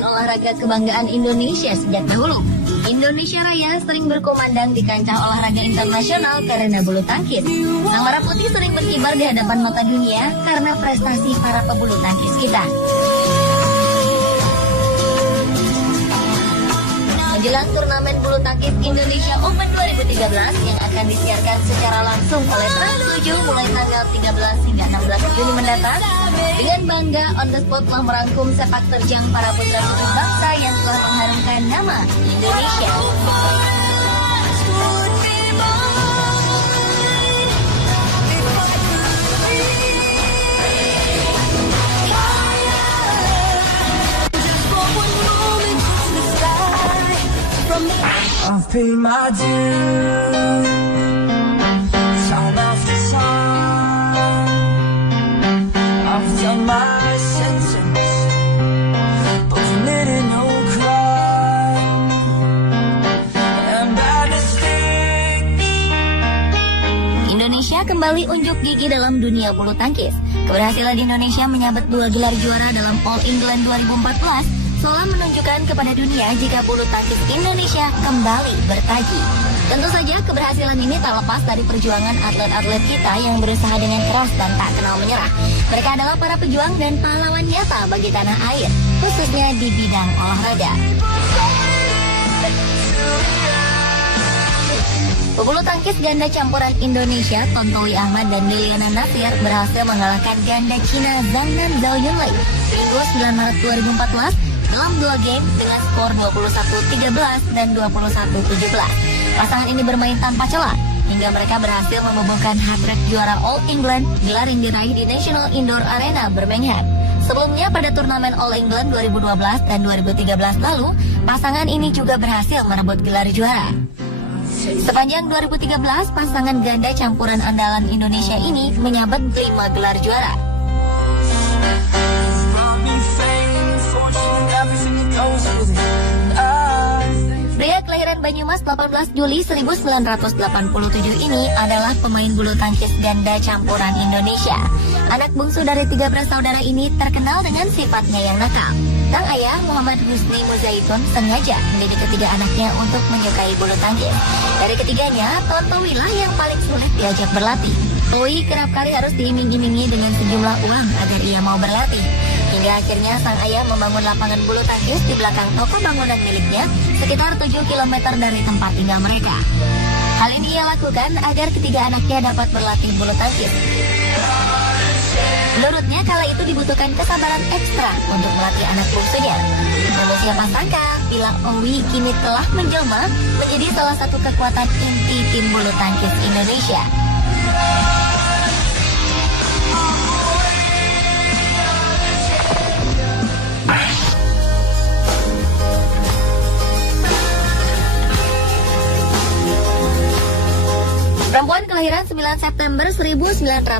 merupakan olahraga kebanggaan Indonesia sejak dahulu. Indonesia Raya sering berkumandang di kancah olahraga internasional karena bulu tangkis. Sang merah putih sering berkibar di hadapan mata dunia karena prestasi para pebulu tangkis kita. Menjelang turnamen bulu tangkis Indonesia Open 2013 yang akan disiarkan secara langsung oleh Trans 7 mulai tanggal 13 hingga 16 Juni mendatang, dengan bangga on the spot telah merangkum sepak terjang para putra-putri bangsa yang telah mengharumkan nama Indonesia. I've paid my dues, time after time. I've done my sentence, but committed no crime. And bad mistakes. Indonesia kembali unjuk gigi dalam dunia bulu tangkis. Keberhasilan Indonesia menyabet 2 gelar juara dalam All England 2014 seolah menunjukkan kepada dunia jika bulu tangkis Indonesia kembali bertaji. Tentu saja keberhasilan ini tak lepas dari perjuangan atlet-atlet kita yang berusaha dengan keras dan tak kenal menyerah. Mereka adalah para pejuang dan pahlawan nyata bagi tanah air, khususnya di bidang olahraga. Pebulu tangkis ganda campuran Indonesia Tontowi Ahmad dan Liliana Natsir berhasil mengalahkan ganda Cina Zhang Nan Zhao Yunlei Minggu 9 Maret 2014 dalam 2 game dengan skor 21-13 dan 21-17. Pasangan ini bermain tanpa celah hingga mereka berhasil membubuhkan hat-trick juara All England, gelar yang diraih di National Indoor Arena Birmingham. Sebelumnya pada turnamen All England 2012 dan 2013 lalu, pasangan ini juga berhasil merebut gelar juara. Sepanjang 2013, pasangan ganda campuran andalan Indonesia ini menyabet 5 gelar juara. Pria kelahiran Banyumas 18 Juli 1987 ini adalah pemain bulu tangkis ganda campuran Indonesia. Anak bungsu dari 3 bersaudara ini terkenal dengan sifatnya yang nakal. Sang ayah, Muhammad Husni Muzaitun, sengaja mendidik ketiga anaknya untuk menyukai bulu tangkis. Dari ketiganya, Tontowi lah yang paling sulit diajak berlatih. Towi kerap kali harus diiming-imingi dengan sejumlah uang agar ia mau berlatih. Hingga akhirnya sang ayah membangun lapangan bulu tangkis di belakang toko bangunan miliknya sekitar 7 km dari tempat tinggal mereka. Hal ini ia lakukan agar ketiga anaknya dapat berlatih bulu tangkis. Menurutnya kala itu dibutuhkan kesabaran ekstra untuk melatih anak bungsunya. Namun siapa sangka bila Owi kini telah menjelma menjadi salah satu kekuatan inti tim bulu tangkis Indonesia. Perempuan kelahiran 9 September 1985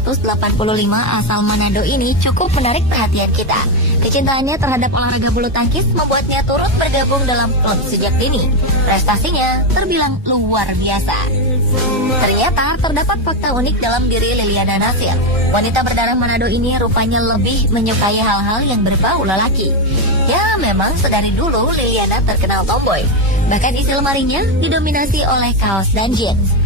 asal Manado ini cukup menarik perhatian kita. Kecintaannya terhadap olahraga bulu tangkis membuatnya turut bergabung dalam klub sejak dini. Prestasinya terbilang luar biasa. Ternyata terdapat fakta unik dalam diri Liliana Natsir. Wanita berdarah Manado ini rupanya lebih menyukai hal-hal yang berbau lelaki. Ya, memang sedari dulu Liliana terkenal tomboy. Bahkan isi lemarinya didominasi oleh kaos dan jeans.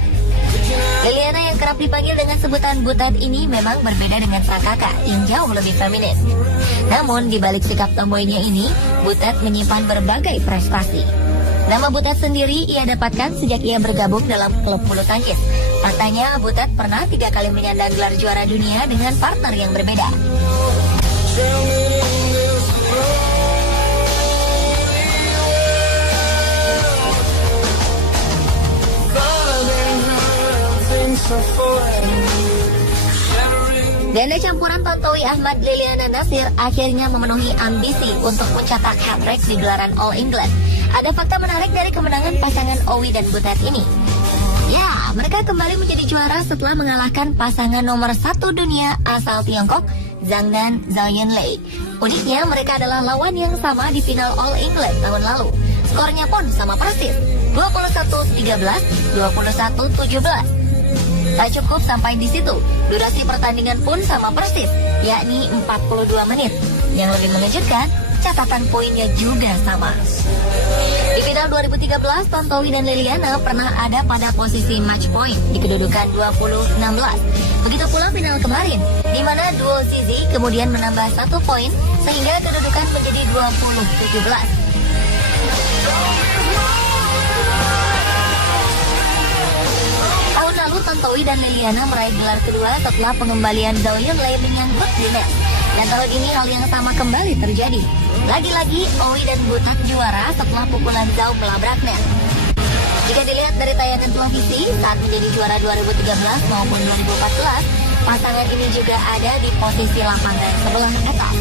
Liliana yang kerap dipanggil dengan sebutan Butet ini memang berbeda dengan sang kakak yang jauh lebih feminin. Namun di balik sikap tomboynya ini, Butet menyimpan berbagai prestasi. Nama Butet sendiri ia dapatkan sejak ia bergabung dalam klub bulu tangkis. Faktanya Butet pernah 3 kali menyandang gelar juara dunia dengan partner yang berbeda. Ganda campuran Tontowi Ahmad Liliana Natsir akhirnya memenuhi ambisi untuk mencetak hat-trick di gelaran All England. Ada fakta menarik dari kemenangan pasangan Owi dan Butet ini. Ya, mereka kembali menjadi juara setelah mengalahkan pasangan nomor 1 dunia asal Tiongkok, Zhang Nan Zhao Yunlei. Uniknya mereka adalah lawan yang sama di final All England tahun lalu. Skornya pun sama persis, 21-13, 21-17. Tak cukup sampai di situ, durasi pertandingan pun sama persis, yakni 42 menit. Yang lebih mengejutkan, catatan poinnya juga sama. Di final 2013, Tontowi dan Liliana pernah ada pada posisi match point di kedudukan 20-16. Begitu pula final kemarin, di mana duo Zizi kemudian menambah 1 poin sehingga kedudukan menjadi 20-17. Tahun lalu Tontowi dan Liliana meraih gelar kedua setelah pengembalian Zhao Yunlei dengan Good Dinner. Dan tahun ini hal yang sama kembali terjadi. Lagi-lagi Owi dan Butak juara setelah pukulan Zhao melabrak net. Jika dilihat dari tayangan televisi saat menjadi juara 2013 maupun 2014, pasangan ini juga ada di posisi lapangan sebelah atas.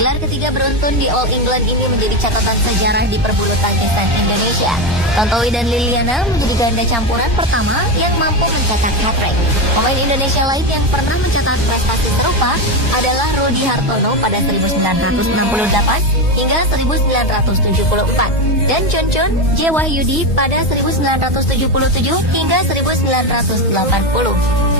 Gelar ketiga beruntun di All England ini menjadi catatan sejarah di perbulu tangkisan Indonesia. Tontowi dan Liliana menjadi ganda campuran pertama yang mampu mencetak hat-trick. Pemain Indonesia lain yang pernah mencetak prestasi serupa adalah Rudi Hartono pada 1968 hingga 1974 dan Chun Chun J. Wahyudi pada 1977 hingga 1980.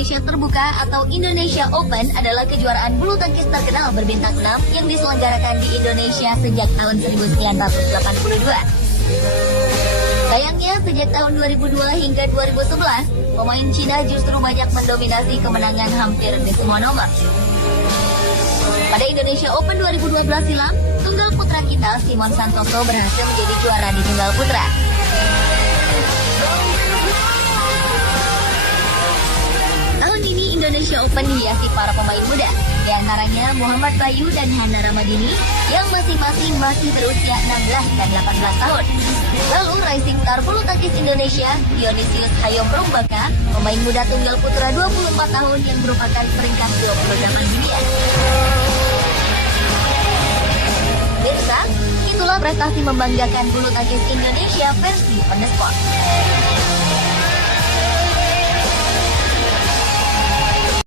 Indonesia Terbuka atau Indonesia Open adalah kejuaraan bulu tangkis terkenal berbintang 6 yang diselenggarakan di Indonesia sejak tahun 1982. Sayangnya sejak tahun 2002 hingga 2011, pemain Cina justru banyak mendominasi kemenangan hampir di semua nomor. Pada Indonesia Open 2012 silam, tunggal putra kita Simon Santoso berhasil menjadi juara di tunggal putra. Indonesia Open dihiasi para pemain muda, di antaranya Muhammad Bayu dan Hana Ramadini yang masing-masing masih berusia 16 dan 18 tahun. Lalu Rising Star bulu tangkis Indonesia, Dionysius Hayom Rumbaka, pemain muda tunggal putra 24 tahun yang merupakan peringkat 28 dunia. Mirsa, itulah prestasi membanggakan bulu tangkis Indonesia versi On The Spot.